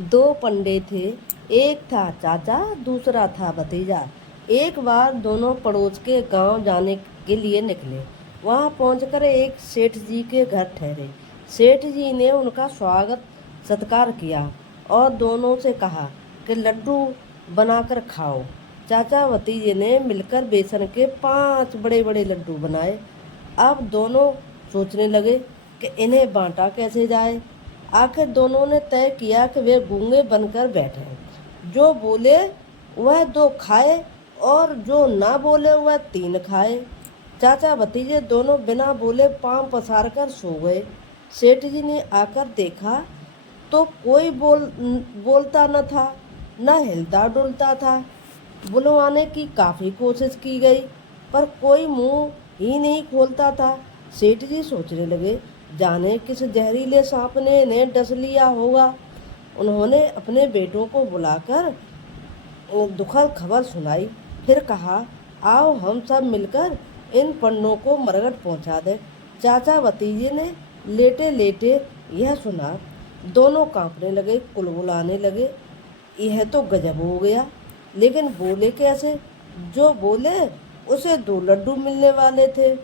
दो पंडे थे। एक था चाचा, दूसरा था भतीजा। एक बार दोनों पड़ोस के गांव जाने के लिए निकले। वहां पहुंचकर एक सेठ जी के घर ठहरे। सेठ जी ने उनका स्वागत सत्कार किया और दोनों से कहा कि लड्डू बनाकर खाओ। चाचा भतीजे ने मिलकर बेसन के 5 बड़े बड़े लड्डू बनाए। अब दोनों सोचने लगे कि इन्हें बांटा कैसे जाए। आखिर दोनों ने तय किया कि वे गूंगे बनकर बैठे। जो बोले वह 2 खाए और जो ना बोले वह 3 खाए। चाचा भतीजे दोनों बिना बोले पांव पसार कर सो गए। सेठ जी ने आकर देखा तो कोई बोलता न था, न हिलता डुलता था। बुलवाने की काफी कोशिश की गई पर कोई मुंह ही नहीं खोलता था। सेठ जी सोचने लगे, जाने किस जहरीले सांप ने इन्हें डस लिया होगा। उन्होंने अपने बेटों को बुलाकर दुखद खबर सुनाई। फिर कहा, आओ हम सब मिलकर इन पंडों को मरघट पहुंचा दें। चाचा भतीजे ने लेटे लेटे यह सुना। दोनों कांपने लगे, कुलबुलाने लगे। यह तो गजब हो गया, लेकिन बोले कैसे? जो बोले उसे 2 लड्डू मिलने वाले थे।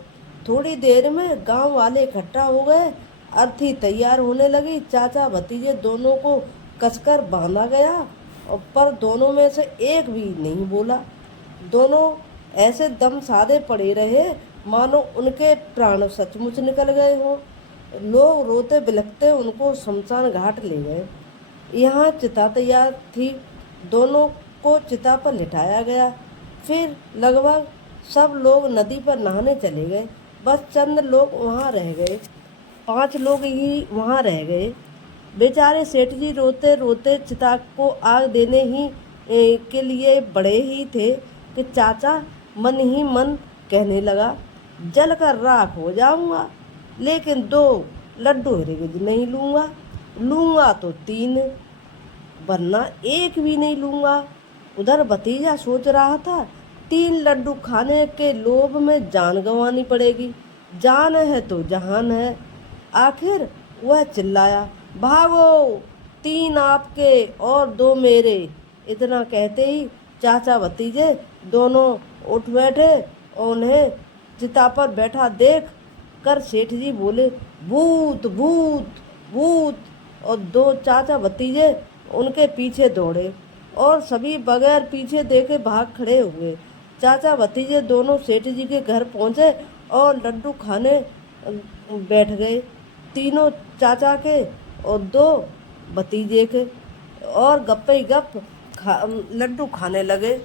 थोड़ी देर में गांव वाले इकट्ठा हो गए। अर्थी तैयार होने लगी। चाचा भतीजे दोनों को कसकर बांधा गया पर दोनों में से एक भी नहीं बोला। दोनों ऐसे दम साधे पड़े रहे मानो उनके प्राण सचमुच निकल गए हों। लोग रोते बिलखते उनको शमशान घाट ले गए। यहाँ चिता तैयार थी। दोनों को चिता पर लिटाया गया। फिर लगभग सब लोग नदी पर नहाने चले गए। बस चंद लोग वहाँ रह गए। 5 लोग ही वहाँ रह गए। बेचारे सेठ जी रोते रोते चिता को आग देने ही के लिए बड़े ही थे कि चाचा मन ही मन कहने लगा, जल कर राख हो जाऊंगा, लेकिन 2 लड्डू हरगिज नहीं लूँगा। लूँगा तो 3, वरना 1 भी नहीं लूँगा। उधर भतीजा सोच रहा था, 3 लड्डू खाने के लोभ में जान गंवानी पड़ेगी। जान है तो जहान है। आखिर वह चिल्लाया, भागो, 3 आपके और 2 मेरे। इतना कहते ही चाचा भतीजे दोनों उठ बैठे और उन्हें चिता पर बैठा देख कर सेठ जी बोले, भूत भूत भूत। और 2 चाचा भतीजे उनके पीछे दौड़े और सभी बगैर पीछे देखे भाग खड़े हुए। चाचा भतीजे दोनों सेठ जी के घर पहुँचे और लड्डू खाने बैठ गए। तीनों चाचा के और 2 भतीजे के, और गप्पे गप लड्डू खाने लगे।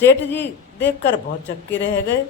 सेठ जी देखकर बहुत चक्के रह गए।